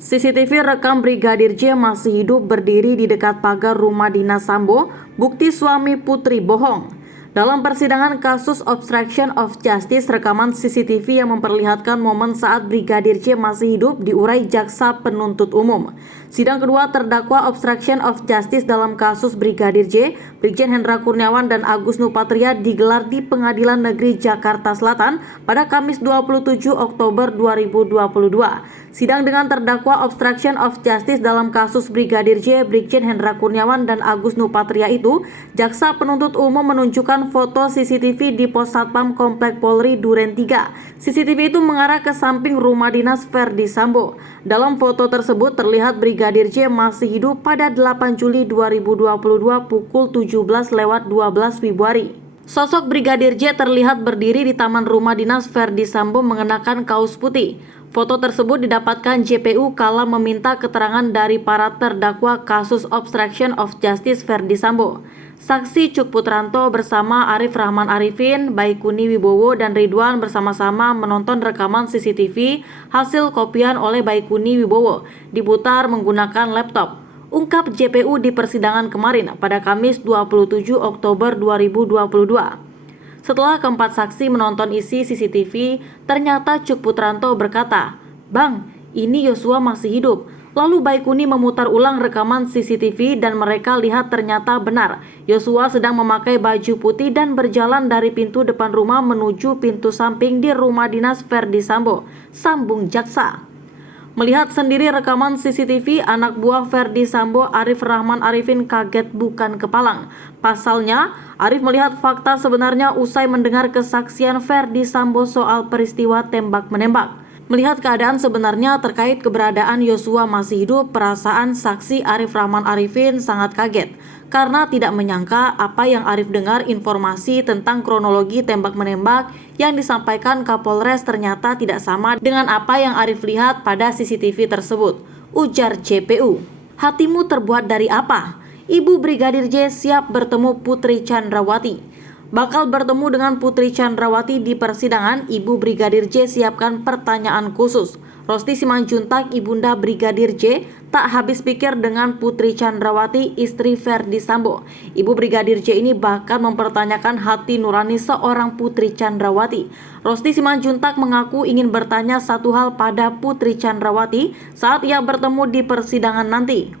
CCTV rekam Brigadir J masih hidup berdiri di dekat pagar rumah dinas Sambo, bukti suami putri bohong. Dalam persidangan kasus obstruction of justice, rekaman CCTV yang memperlihatkan momen saat Brigadir J masih hidup diurai jaksa penuntut umum. Sidang kedua terdakwa obstruction of justice dalam kasus Brigadir J, Brigjen Hendra Kurniawan dan Agus Nupatria digelar di Pengadilan Negeri Jakarta Selatan pada Kamis 27 Oktober 2022. Sidang dengan terdakwa obstruction of justice dalam kasus Brigadir J, Brigjen Hendra Kurniawan dan Agus Nupatria itu, jaksa penuntut umum menunjukkan foto CCTV di Pos Satpam Komplek Polri Duren 3. CCTV itu mengarah ke samping rumah dinas Verdi Sambo. Dalam foto tersebut terlihat Brigadir J masih hidup pada 8 Juli 2022 pukul 17:12 Februari. Sosok Brigadir J terlihat berdiri di taman rumah dinas Verdi Sambo mengenakan kaos putih. Foto tersebut didapatkan JPU kala meminta keterangan dari para terdakwa kasus obstruction of justice Verdi Sambo. Saksi Cuk Putranto bersama Arif Rahman Arifin, Baikuni Wibowo dan Ridwan bersama-sama menonton rekaman CCTV hasil kopian oleh Baikuni Wibowo diputar menggunakan laptop. Ungkap JPU di persidangan kemarin pada Kamis 27 Oktober 2022. Setelah keempat saksi menonton isi CCTV, ternyata Cuk Putranto berkata, "Bang, ini Yosua masih hidup." Lalu Baikuni memutar ulang rekaman CCTV dan mereka lihat ternyata benar. Yosua sedang memakai baju putih dan berjalan dari pintu depan rumah menuju pintu samping di rumah dinas Verdi Sambo, sambung jaksa. Melihat sendiri rekaman CCTV, anak buah Verdi Sambo Arif Rahman Arifin kaget bukan kepalang. Pasalnya, Arif melihat fakta sebenarnya usai mendengar kesaksian Verdi Sambo soal peristiwa tembak-menembak. Melihat keadaan sebenarnya terkait keberadaan Yosua masih hidup, perasaan saksi Arif Rahman Arifin sangat kaget karena tidak menyangka apa yang Arif dengar informasi tentang kronologi tembak-menembak yang disampaikan Kapolres ternyata tidak sama dengan apa yang Arif lihat pada CCTV tersebut. Ujar JPU, "Hatimu terbuat dari apa?" Ibu Brigadir J siap bertemu Putri Chandrawati. Bakal bertemu dengan Putri Chandrawati di persidangan, Ibu Brigadir J siapkan pertanyaan khusus. Rosti Simanjuntak, ibunda Brigadir J, tak habis pikir dengan Putri Chandrawati, istri Verdi Sambo. Ibu Brigadir J ini bahkan mempertanyakan hati nurani seorang Putri Chandrawati. Rosti Simanjuntak mengaku ingin bertanya satu hal pada Putri Chandrawati saat ia bertemu di persidangan nanti.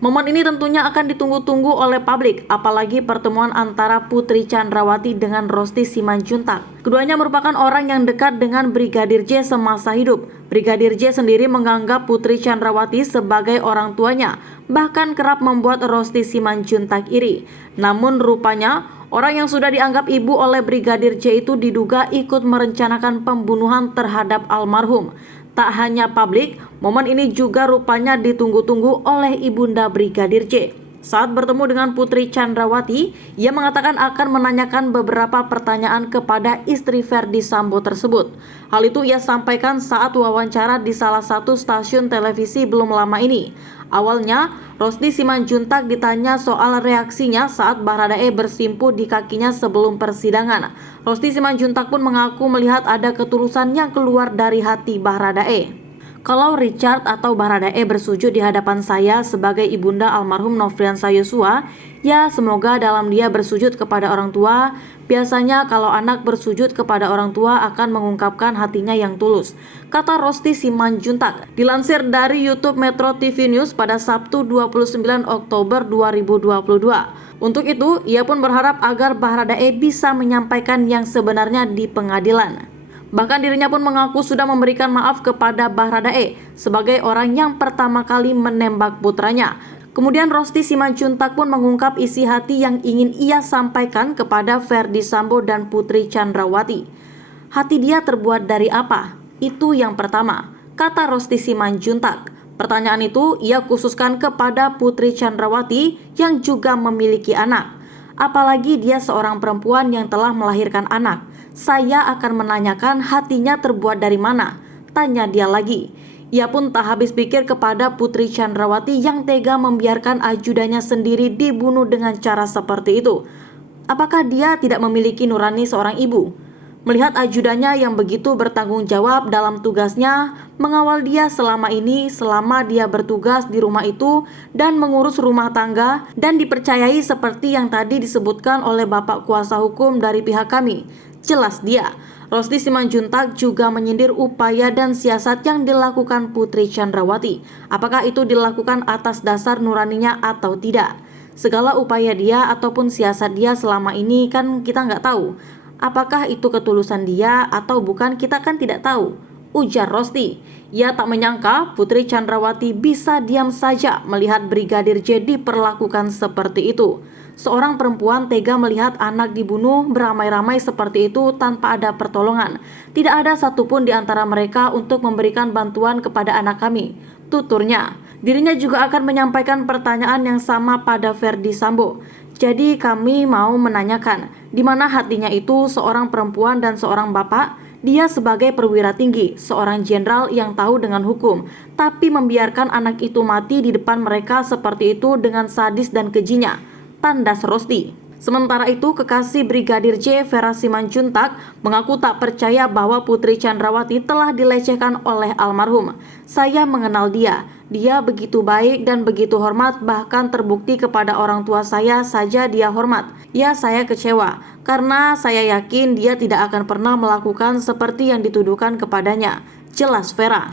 Momen ini tentunya akan ditunggu-tunggu oleh publik, apalagi pertemuan antara Putri Chandrawati dengan Rosti Simanjuntak. Keduanya merupakan orang yang dekat dengan Brigadir J semasa hidup. Brigadir J sendiri menganggap Putri Chandrawati sebagai orang tuanya, bahkan kerap membuat Rosti Simanjuntak iri. Namun rupanya, orang yang sudah dianggap ibu oleh Brigadir J itu diduga ikut merencanakan pembunuhan terhadap almarhum. Tak hanya publik, momen ini juga rupanya ditunggu-tunggu oleh ibunda Brigadir J. Saat bertemu dengan Putri Chandrawati, ia mengatakan akan menanyakan beberapa pertanyaan kepada istri Verdi Sambo tersebut. Hal itu ia sampaikan saat wawancara di salah satu stasiun televisi belum lama ini. Awalnya, Rosti Simanjuntak ditanya soal reaksinya saat Baradae bersimpu di kakinya sebelum persidangan. Rosti Simanjuntak pun mengaku melihat ada ketulusan yang keluar dari hati Baradae. "Kalau Richard atau Baradae bersujud di hadapan saya sebagai ibunda almarhum Nofriansah Yosua, ya semoga dalam dia bersujud kepada orang tua. Biasanya kalau anak bersujud kepada orang tua akan mengungkapkan hatinya yang tulus," kata Rosti Simanjuntak. Dilansir dari YouTube Metro TV News pada Sabtu 29 Oktober 2022. Untuk itu, ia pun berharap agar Baradae bisa menyampaikan yang sebenarnya di pengadilan. Bahkan dirinya pun mengaku sudah memberikan maaf kepada Baradae sebagai orang yang pertama kali menembak putranya. Kemudian Rosti Simanjuntak pun mengungkap isi hati yang ingin ia sampaikan kepada Verdi Sambo dan Putri Chandrawati. "Hati dia terbuat dari apa? Itu yang pertama," kata Rosti Simanjuntak. Pertanyaan itu ia khususkan kepada Putri Chandrawati yang juga memiliki anak. "Apalagi dia seorang perempuan yang telah melahirkan anak. Saya akan menanyakan hatinya terbuat dari mana?" tanya dia lagi. Ia pun tak habis pikir kepada Putri Chandrawati yang tega membiarkan ajudannya sendiri dibunuh dengan cara seperti itu. Apakah dia tidak memiliki nurani seorang ibu? Melihat ajudannya yang begitu bertanggung jawab dalam tugasnya mengawal dia selama ini selama dia bertugas di rumah itu dan mengurus rumah tangga, dan dipercayai seperti yang tadi disebutkan oleh Bapak kuasa hukum dari pihak kami. Jelas dia, Rosdi Simanjuntak juga menyindir upaya dan siasat yang dilakukan Putri Chandrawati. Apakah itu dilakukan atas dasar nuraninya atau tidak? Segala upaya dia ataupun siasat dia selama ini kan kita nggak tahu. Apakah itu ketulusan dia atau bukan, kita kan tidak tahu, ujar Rosdi. Ia tak menyangka Putri Chandrawati bisa diam saja melihat Brigadir J diperlakukan seperti itu. Seorang perempuan tega melihat anak dibunuh beramai-ramai seperti itu tanpa ada pertolongan. Tidak ada satupun di antara mereka untuk memberikan bantuan kepada anak kami, tuturnya. Dirinya juga akan menyampaikan pertanyaan yang sama pada Verdi Sambo. Jadi kami mau menanyakan, di mana hatinya itu seorang perempuan dan seorang bapak? Dia sebagai perwira tinggi, seorang jenderal yang tahu dengan hukum, tapi membiarkan anak itu mati di depan mereka seperti itu dengan sadis dan kejinya, tandas Rosdi. Sementara itu, kekasih Brigadir J, Vera Simanjuntak, mengaku tak percaya bahwa Putri Chandrawati telah dilecehkan oleh almarhum. Saya mengenal dia. Dia begitu baik dan begitu hormat, bahkan terbukti kepada orang tua saya saja dia hormat. Ya, saya kecewa, karena saya yakin dia tidak akan pernah melakukan seperti yang dituduhkan kepadanya. Jelas Vera.